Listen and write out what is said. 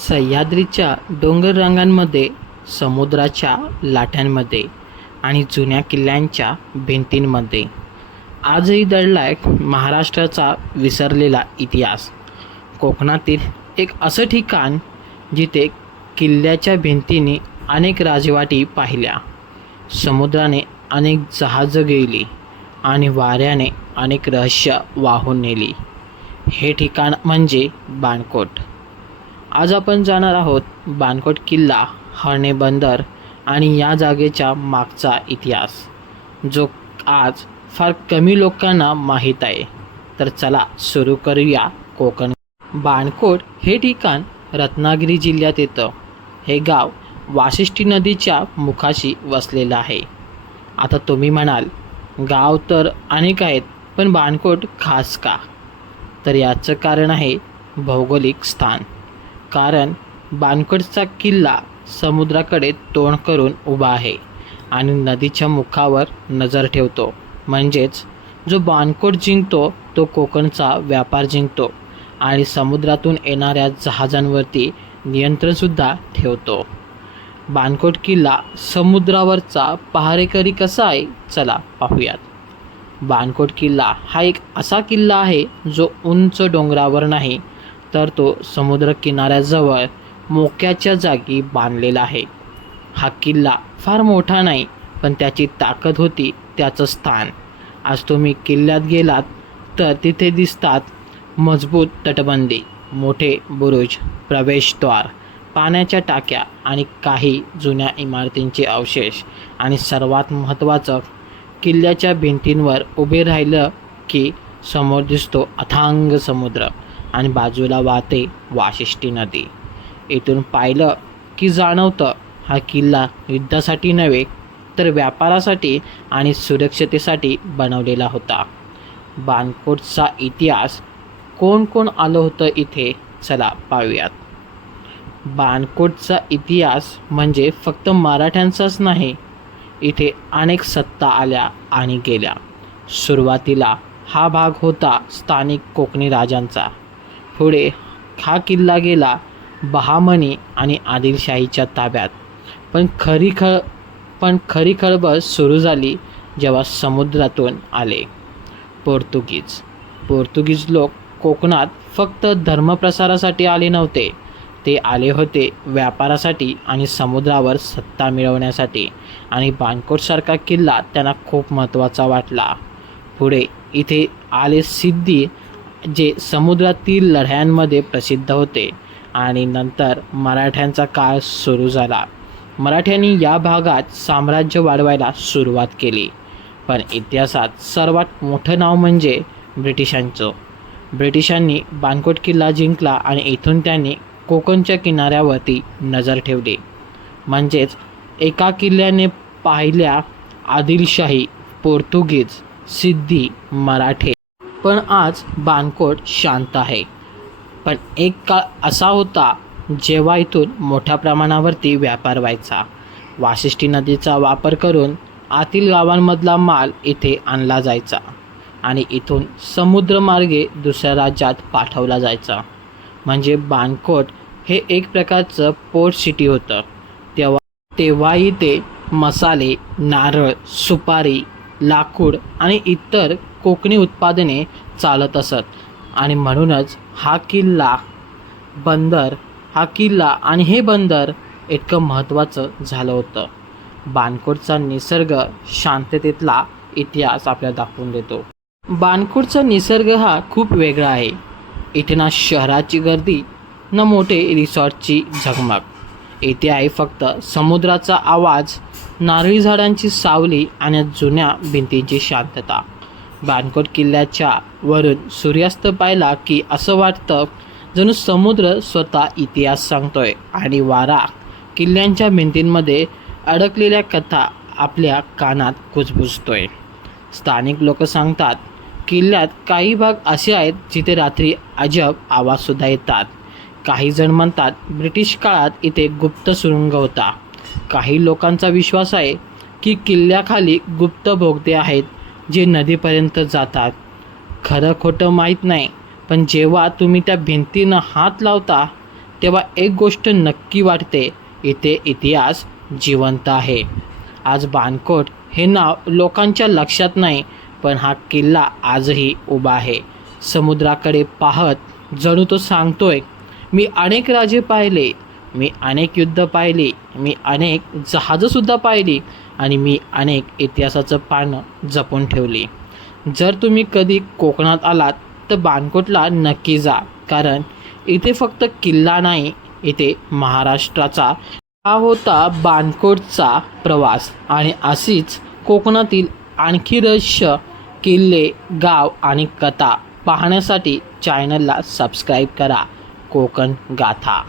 सह्याद्रीच्या डोंगर रांगांमध्ये, समुद्राच्या लाटांमध्ये आणि जुन्या किल्ल्यांच्या भिंतींमध्ये आजही दडलाय महाराष्ट्राचा विसरलेला इतिहास. कोकणातील एक असं ठिकाण जिथे किल्ल्याच्या भिंतींनी अनेक राजवाटी पाहिल्या, समुद्राने अनेक जहाजं गेली आणि वाऱ्याने अनेक रहस्य वाहून नेली. हे ठिकाण म्हणजे बाणकोट. आज आपण जाणार आहोत बाणकोट किल्ला, हर्णे बंदर आणि या जागेच्या मागचा इतिहास, जो आज फार कमी लोकांना माहीत आहे. तर चला सुरू करूया कोकण. बाणकोट हे ठिकाण रत्नागिरी जिल्ह्यात येतं. हे गाव वाशिष्ठी नदीच्या मुखाशी वसलेलं आहे. आता तुम्ही म्हणाल, गाव तर अनेक आहेत, पण बाणकोट खास का? तर याचं कारण आहे भौगोलिक स्थान. कारण बाणकोटचा किल्ला समुद्राकडे तोंड करून उभा आहे आणि नदीच्या मुखावर नजर ठेवतो. म्हणजेच जो बाणकोट जिंकतो तो कोकणचा व्यापार जिंकतो आणि समुद्रातून येणाऱ्या जहाजांवरती नियंत्रणसुद्धा ठेवतो. बाणकोट किल्ला समुद्रावरचा पहारेकरी कसा आहे, चला पाहूयात. बाणकोट किल्ला हा एक असा किल्ला आहे जो उंच डोंगरावर नाही, तर तो समुद्र किनाऱ्याजवळ मोक्याच्या जागी बांधलेला आहे. हा किल्ला फार मोठा नाही, पण त्याची ताकद होती त्याचं स्थान. आज तुम्ही किल्ल्यात गेलात तर तिथे दिसतात मजबूत तटबंदी, मोठे बुरुज, प्रवेशद्वार, पाण्याच्या टाक्या आणि काही जुन्या इमारतींचे अवशेष. आणि सर्वात महत्त्वाचं, किल्ल्याच्या भिंतींवर उभे राहिलं की समोर दिसतो अथांग समुद्र आणि बाजूला वाहते वाशिष्ठी नदी. इथून पाहिलं की जाणवतं हा किल्ला युद्धासाठी नव्हे, तर व्यापारासाठी आणि सुरक्षतेसाठी बनवलेला होता. बाणकोटचा इतिहास, कोण कोण आलं होतं इथे, चला पाहूयात. बाणकोटचा इतिहास म्हणजे फक्त मराठ्यांचाच नाही. इथे अनेक सत्ता आल्या आणि गेल्या. सुरुवातीला हा भाग होता स्थानिक कोकणी राजांचा. पुढे हा किल्ला गेला बहामनी आणि आदिलशाहीच्या ताब्यात. पण खरी खळबळ सुरू झाली जेव्हा समुद्रातून आले पोर्तुगीज लोक कोकणात फक्त धर्मप्रसारासाठी आले नव्हते. ते आले होते व्यापारासाठी आणि समुद्रावर सत्ता मिळवण्यासाठी. आणि बाणकोटसारखा किल्ला त्यांना खूप महत्त्वाचा वाटला. पुढे इथे आले सिद्धी, जे समुद्रातील लढ्यांमध्ये प्रसिद्ध होते. आणि नंतर मराठ्यांचा काळ सुरू झाला. मराठ्यांनी या भागात साम्राज्य वाढवायला सुरुवात केली. पण इतिहासात सर्वात मोठं नाव म्हणजे ब्रिटिशांचं. ब्रिटिशांनी बाणकोट किल्ला जिंकला आणि इथून त्यांनी कोकणच्या किनाऱ्यावरती नजर ठेवली. म्हणजेच एका किल्ल्याने पाहिल्या आदिलशाही, पोर्तुगीज, सिद्धी, मराठे. पण आज बाणकोट शांत आहे. पण एक काळ असा होता जेव्हा इथून मोठ्या प्रमाणावरती व्यापार व्हायचा. वाशिष्ठी नदीचा वापर करून आतील गावांमधला माल इथे आणला जायचा आणि इथून समुद्रमार्गे दुसऱ्या राज्यात पाठवला जायचा. म्हणजे बाणकोट हे एक प्रकारचं पोर्ट सिटी होतं. तेव्हाही ते मसाले, नारळ, सुपारी, लाकूड आणि इतर कोकणी उत्पादने चालत असत. आणि म्हणूनच हा किल्ला आणि हे बंदर इतकं महत्त्वाचं झालं होतं. बाणकोटचा निसर्ग शांततेतला इतिहास आपल्याला दाखवून देतो. बाणकोटचा निसर्ग हा खूप वेगळा आहे. इथे ना शहराची गर्दी, ना मोठे रिसॉर्टची झगमग. इथे आहे फक्त समुद्राचा आवाज, नारळी झाडांची सावली आणि जुन्या भिंतींची शांतता. बाणकोट किल्ल्याच्या वरून सूर्यास्त पाहिला की असं वाटतं जणू समुद्र स्वतः इतिहास सांगतोय आणि वारा किल्ल्यांच्या भिंतींमध्ये अडकलेल्या कथा आपल्या कानात कुजबुजतोय. स्थानिक लोक सांगतात, किल्ल्यात काही भाग असे आहेत जिथे रात्री अजब आवाजसुद्धा येतात. काही जण म्हणतात ब्रिटिश काळात इथे गुप्त सुरुंग होता. काही लोकांचा विश्वास आहे की किल्ल्याखाली गुप्त बोगदे आहेत जे नदीपर्यंत जातात. खरं खोटं माहीत नाही, पण जेव्हा तुम्ही त्या भिंतीनं हात लावता तेव्हा एक गोष्ट नक्की वाटते, इथे इतिहास जिवंत आहे. आज बाणकोट हे नाव लोकांच्या लक्षात नाही, पण हा किल्ला आजही उभा आहे. समुद्राकडे पाहत जणू तो सांगतोय, मी अनेक राजे पाहिले, मी अनेक युद्ध पाहिली, मी अनेक जहाजंसुद्धा पाहिली आणि मी अनेक इतिहासाचं पानं जपून ठेवली. जर तुम्ही कधी कोकणात आलात तर बाणकोटला नक्की जा, कारण इथे फक्त किल्ला नाही, इथे महाराष्ट्राचा हा होता बाणकोटचा प्रवास. आणि अशीच कोकणातील आणखी रहस्य, किल्ले, गाव आणि कथा पाहण्यासाठी चॅनलला सबस्क्राईब करा. कोकण गाथा.